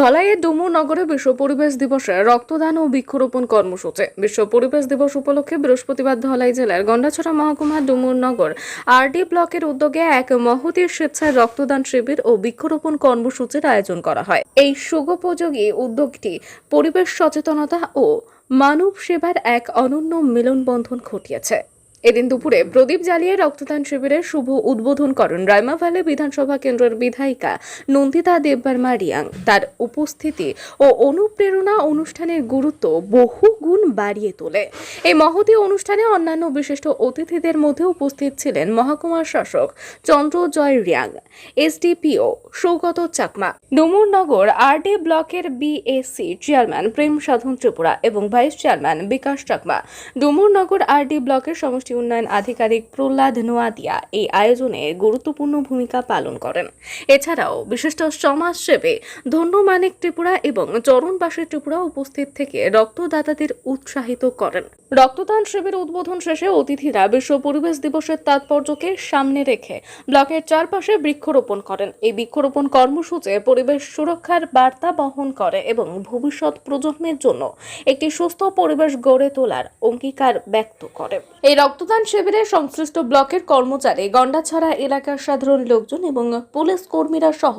ধলাইয়ের ডুমুর নগরে বিশ্ব পরিবেশ দিবসে রক্তদান ও বৃক্ষরোপণ কর্মসূচি। বিশ্ব পরিবেশ দিবস উপলক্ষে বৃহস্পতিবার ধলাই জেলার গন্ডাছড়া মহকুমা ডুমুর নগর আরডি ব্লকের উদ্যোগে এক মহতির স্বেচ্ছায় রক্তদান শিবির ও বৃক্ষরোপণ কর্মসূচির আয়োজন করা হয়। এই সুগোপযোগী উদ্যোগটি পরিবেশ সচেতনতা ও মানব সেবার এক অনন্য মিলনবন্ধন ঘটিয়েছে। এদিন দুপুরে প্রদীপ জ্বালিয়ে রক্তদান শিবিরের শুভ উদ্বোধন করেন রাইমা ভ্যালি বিধানসভা কেন্দ্রের বিধায়িকা নন্দিতা দেববর্মা রিয়াং। তার উপস্থিতি ও অনুপ্রেরণা অনুষ্ঠানের গুরুত্ব বহু গুণ বাড়িয়ে তোলে। এই মহতী অনুষ্ঠানে অন্যান্য বিশিষ্ট অতিথিদের মধ্যে উপস্থিত ছিলেন মহকুমার শাসক চন্দ্র জয় রিয়াং, এসডিপিও সৌগত চাকমা ডুমুরনগর আরডি ব্লকের বিএসসি চেয়ারম্যান প্রেম সাধন ত্রিপুরা এবং vice chairman Bikash Chakma Dumurnagar RD ব্লকের সমষ্টি উন্নয়ন আধিকারিক প্রহ্লাদ নোয়াদিয়া এই আয়োজনে গুরুত্বপূর্ণ ভূমিকা পালন করেন। এছাড়াও বিশিষ্ট সমাজসেবী ধন্য মানিক ত্রিপুরা এবং চরণবাসী ত্রিপুরা উপস্থিত থেকে রক্তদাতাদের উৎসাহিত করেন। রক্তদান শিবির উদ্বোধন শেষে অতিথিরা বিশ্ব পরিবেশ দিবসের তাৎপর্যকে সামনে রেখে ব্লকের চারপাশে বৃক্ষরোপণ করেন। এই বৃক্ষরোপণ কর্মসূচি পরিবেশ সুরক্ষার বার্তা বহন করে এবং ভবিষ্যৎ প্রজন্মের জন্য একটি সুস্থ পরিবেশ গড়ে তোলার অঙ্গীকার ব্যক্ত করে। এই রক্তদান শিবিরে সংশ্লিষ্ট ব্লকের কর্মচারী, গন্ডাছড়া এলাকার সাধারণ লোকজন এবং পুলিশ কর্মীরা সহ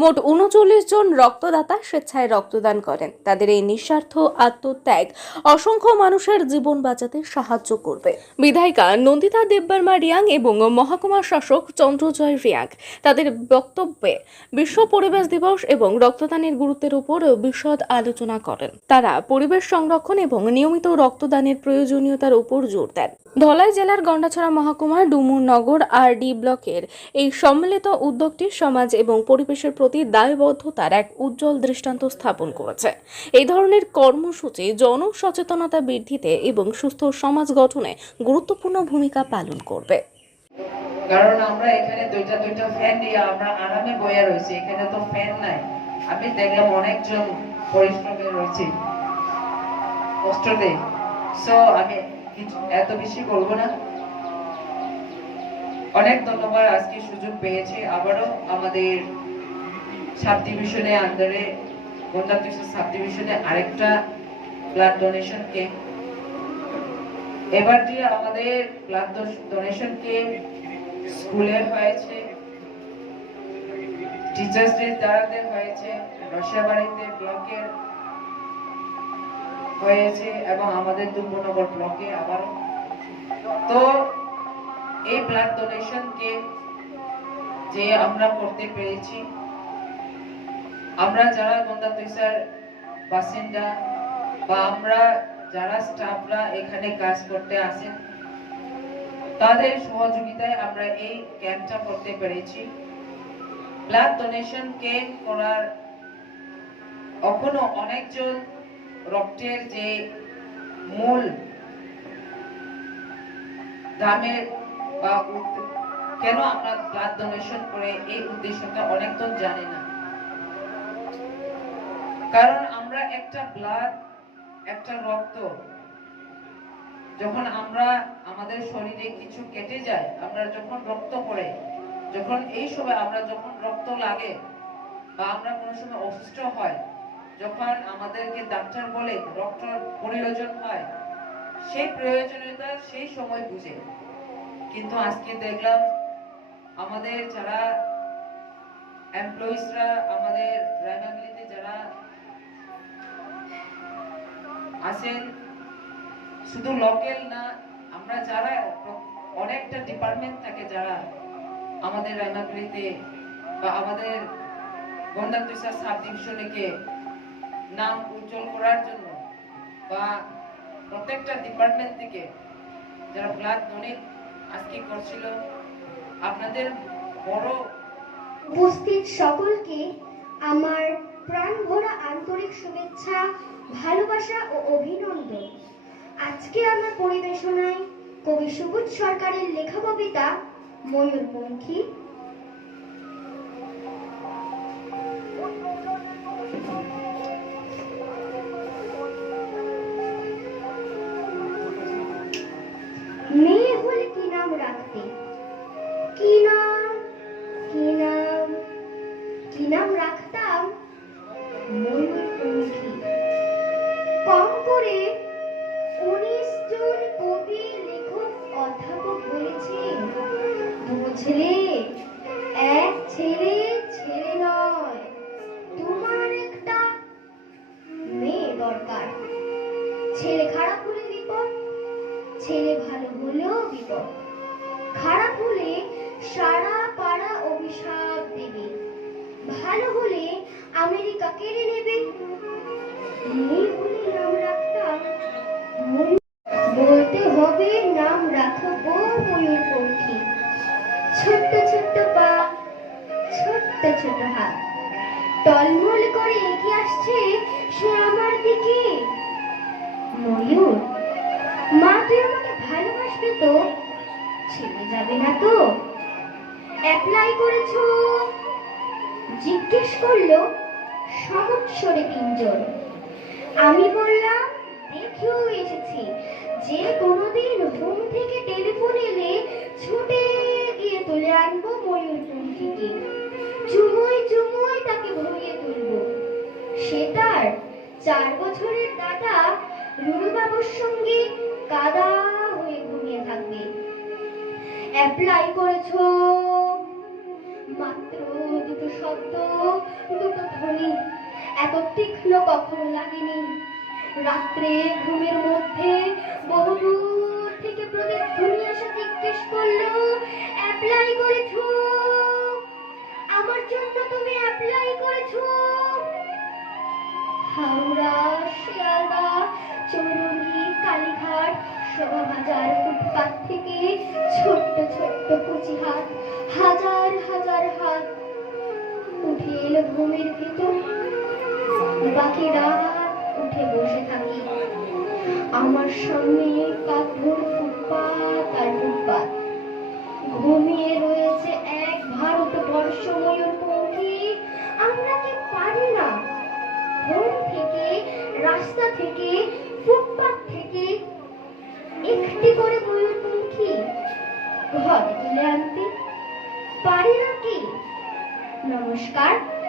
মোট উনচল্লিশ জন রক্তদাতা স্বেচ্ছায় রক্তদান করেন। তাদের এই নিঃস্বার্থ আত্মত্যাগ অসংখ্য মানুষের জীবন বাঁচাতে সাহায্য করবে। বিধায়িকা নন্দিতা দেববর্মা রিয়াং এবং মহকুমা শাসক চন্দ্রজয় রিয়াং তাদের বক্তব্যে বিশ্ব পরিবেশ দিবস এবং রক্তদানের গুরুত্বের উপর বিশদ আলোচনা করেন। তারা পরিবেশ সংরক্ষণ এবং নিয়মিত রক্তদানের প্রয়োজনীয়তার উপর জোর দেন। ধলাই জেলার গন্ডাছড়া মহকুমার ডুমুর নগর আর ডি ব্লকের এই সম্মিলিত উদ্যোগটি সমাজ এবং পরিবেশের প্রতি দায়বদ্ধতার এক উজ্জ্বল দৃষ্টান্ত স্থাপন করেছে। এই ধরনের কর্মসূচি জনসচেতনতা বৃদ্ধিতে এবং সুস্থ সমাজ গঠনে গুরুত্বপূর্ণ ভূমিকা পালন করবে। কারণ আমরা এখানে দুইটা দুইটা ফ্যান আমরা আরামে বয়ে রয়েছি, এখানে তো ফ্যান নাই। আমি দেখলাম অনেকজন পরিশ্রমে কষ্ট সো আমি এত বেশি বলব না। অনেক ধন্যবাদ, আজকে সুযোগ পেয়েছে। আবারও আমাদের সাব ডিভিশনে আন্ডারে গন্ডা সাব ডিভিশনে আরেকটা ব্লাড ডোনেশন ক্যাম্প এবার দিয়ে আমাদের ব্লাড ডোনেশন ক্যাম্প স্কুলে হয়েছে টিচার্স ডে দ্বারাতে হয়েছে রসাবাড়িতে ব্লকের হয়েছে এবং আমাদের দুর্গনগর ব্লকে আবারও। তো এই ব্লাড ডোনেশন কে যে আমরা করতে পেরেছি, আমরা যারা গন্দা তৈসার বাসিন্দা বা আমরা যারা স্টাফরা এখানে কাজ করতে আসেন, তাদের সহযোগিতায় আমরা এই ক্যাম্পটা করতে পেরেছি। ব্লাড ডোনেশন ক্যাম্প করার এখনও অনেকজন রক্তের যে মূল দামের বা কেন আমরা ব্লাড ডোনেশন করে এই উদ্দেশ্যটা অনেকজন জানে না। কারণ আমরা একটা ব্লাড একটা রক্ত, যখন আমরা আমাদের শরীরে কিছু কেটে যায়, আমরা যখন রক্ত পড়ে, যখন এই সময় আমরা যখন রক্ত লাগে বা আমরা কোনো সময় অসুস্থ হয় যখন আমাদেরকে ডাক্তার বলে রক্ত প্রয়োজন হয়, সেই প্রয়োজনীয়তা সেই সময় বুঝে। কিন্তু আজকে দেখলাম, আমাদের যারা এমপ্লয়িজরা আমাদের রায়নাগুলিতে যারা আছেন, শুধু লোকাল না, আমরা যারা অনেকটা ডিপার্টমেন্ট থাকে যারা আমাদের রায়নাগুলিতে বা আমাদের গন্ডাতুষা সাব ডিভিশনকে নাম উজ্জ্বল করার জন্য বা প্রত্যেকটা ডিপার্টমেন্ট থেকে যারা ব্লাড ডোনেট আজকে করছিল, আপনাদের বড় উপস্থিত সকলকে আমার প্রাণ ভরা আন্তরিক শুভেচ্ছা, ভালোবাসা ও অভিনন্দন। আজকে আমার পরিবেশনায় কবি সুবোধ সরকারের লেখা কবিতা ময়ূরপঙ্খী কি নাম কি নাম রাখতাম ময়ূরপঙ্খী কেড়ে নেবে? নাম রাখতাম বলতে হবে নাম রাখব ময়ূরপঙ্খী। ছোট্ট ছোট্ট পা, ছোট্ট ছোট হাত। টলমল করে এগিয়ে আসছে সে আমার দিকে। ময়ূর, মা তুই আমাকে ভালোবাসবে তো? ছেড়ে যাবে না তো? অ্যাপ্লাই করেছ? জিজ্ঞেস করল সমস্বরে তিনজন আমি বললাম, দেখেও এসেছি। যে কোনোদিন হোম থেকে টেলিফোন এলে ছুটে গিয়ে তুলে আনব ময়ূরপঙ্খীকে চুমোয় চুমোয় তাকে ভরিয়ে তুলবো। সে তার চার বছরের দাদা রুরুবাবুর সঙ্গে কাদা হয়ে ঘুমিয়ে থাকবে। অ্যাপ্লাই করেছ? মাত্র শব্দ, দুটো ধ্বনি। এত তীক্ষ্ণ কখনো লাগেনি। রাত্রে ঘুমের মধ্যে বহুদূর থেকে প্রতিধ্বনি আসা জিজ্ঞেস করল, অ্যাপ্লাই করেছ? আমার জন্য তুমি অ্যাপ্লাই করেছ? হাওড়া, শিয়ালদা, চৌরঙ্গি, কালীঘাট, শোভাবাজার ফুটপাত থেকে ছোট্ট ছোট্ট কুচি হাত হাজার হাজার হাত উঠে এলো ঘুমের ভিতর। বাকি উঠে বসে থাকি। আমার সামনে কাকভোর ফুটপাত আর ফুটপাত ঘুমিয়ে রয়েছে এক ভারতবর্ষ ময়ূরপঙ্খী আমরা কি পারি না? হোম থেকে, রাস্তা থেকে, ফুটপাত থেকে একটি করে ময়ূরপঙ্খী ঘরে তুলে আনতে পারি না কি? নমস্কার।